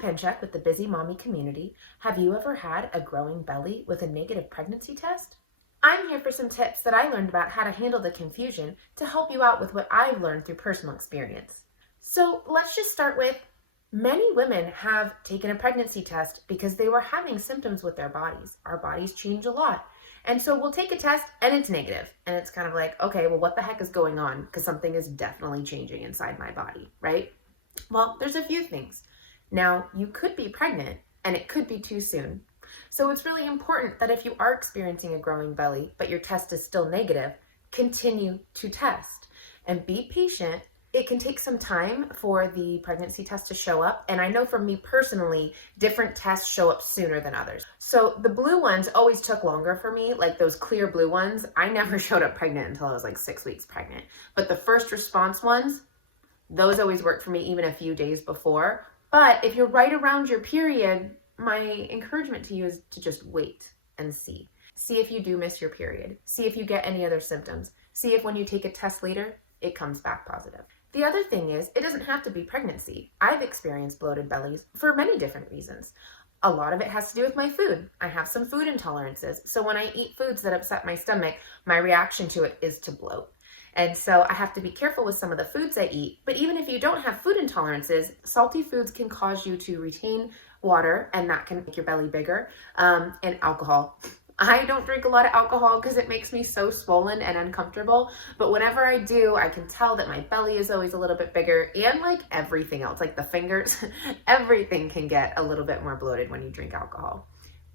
Pinchuk with the Bizzie Mommy community. Have you ever had a growing belly with a negative pregnancy test? I'm here for some tips that I learned about how to handle the confusion to help you out with what I've learned through personal experience. So let's just start with, many women have taken a pregnancy test because they were having symptoms with their bodies. Our bodies change a lot. And so we'll take a test and it's negative. And it's kind of like, okay, well, what the heck is going on? Because something is definitely changing inside my body, right? Well, there's a few things. Now, you could be pregnant and it could be too soon. So it's really important that if you are experiencing a growing belly, but your test is still negative, continue to test and be patient. It can take some time for the pregnancy test to show up. And I know for me personally, different tests show up sooner than others. So the blue ones always took longer for me, like those clear blue ones. I never showed up pregnant until I was like 6 weeks pregnant. But the first response ones, those always worked for me even a few days before. But if you're right around your period, my encouragement to you is to just wait and see. See if you do miss your period. See if you get any other symptoms. See if when you take a test later, it comes back positive. The other thing is, it doesn't have to be pregnancy. I've experienced bloated bellies for many different reasons. A lot of it has to do with my food. I have some food intolerances. So when I eat foods that upset my stomach, my reaction to it is to bloat. And so I have to be careful with some of the foods I eat. But even if you don't have food intolerances, salty foods can cause you to retain water, and that can make your belly bigger. And alcohol. I don't drink a lot of alcohol because it makes me so swollen and uncomfortable. But whenever I do, I can tell that my belly is always a little bit bigger, and like everything else, like the fingers, everything can get a little bit more bloated when you drink alcohol.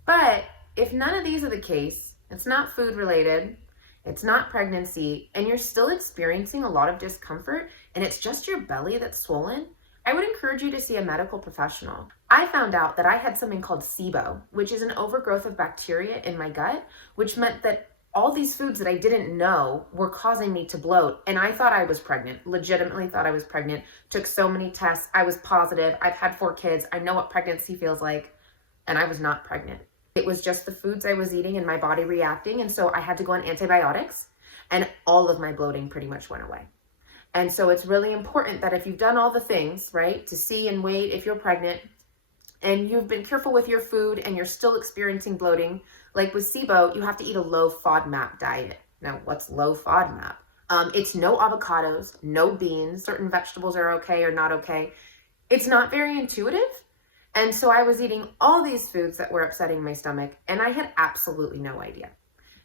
But if none of these are the case, it's not food related, it's not pregnancy, and you're still experiencing a lot of discomfort, and it's just your belly that's swollen, I would encourage you to see a medical professional. I found out that I had something called SIBO, which is an overgrowth of bacteria in my gut, which meant that all these foods that I didn't know were causing me to bloat. And I thought I was pregnant, legitimately thought I was pregnant, took so many tests, I was positive, I've had 4 kids, I know what pregnancy feels like, and I was not pregnant. It was just the foods I was eating and my body reacting, and so I had to go on antibiotics, and all of my bloating pretty much went away. And so it's really important that if you've done all the things, right, to see and wait if you're pregnant, and you've been careful with your food and you're still experiencing bloating, like with SIBO, you have to eat a low FODMAP diet. Now, what's low FODMAP? It's no avocados, no beans, certain vegetables are okay or not okay. It's not very intuitive. And so I was eating all these foods that were upsetting my stomach, and I had absolutely no idea.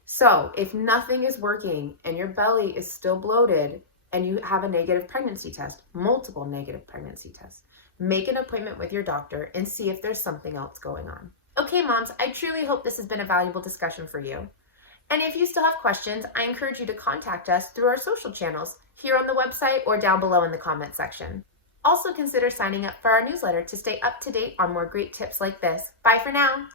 So if nothing is working and your belly is still bloated, and you have a negative pregnancy test, multiple negative pregnancy tests, make an appointment with your doctor and see if there's something else going on. Okay, moms, I truly hope this has been a valuable discussion for you. And if you still have questions, I encourage you to contact us through our social channels here on the website or down below in the comment section. Also consider signing up for our newsletter to stay up to date on more great tips like this. Bye for now.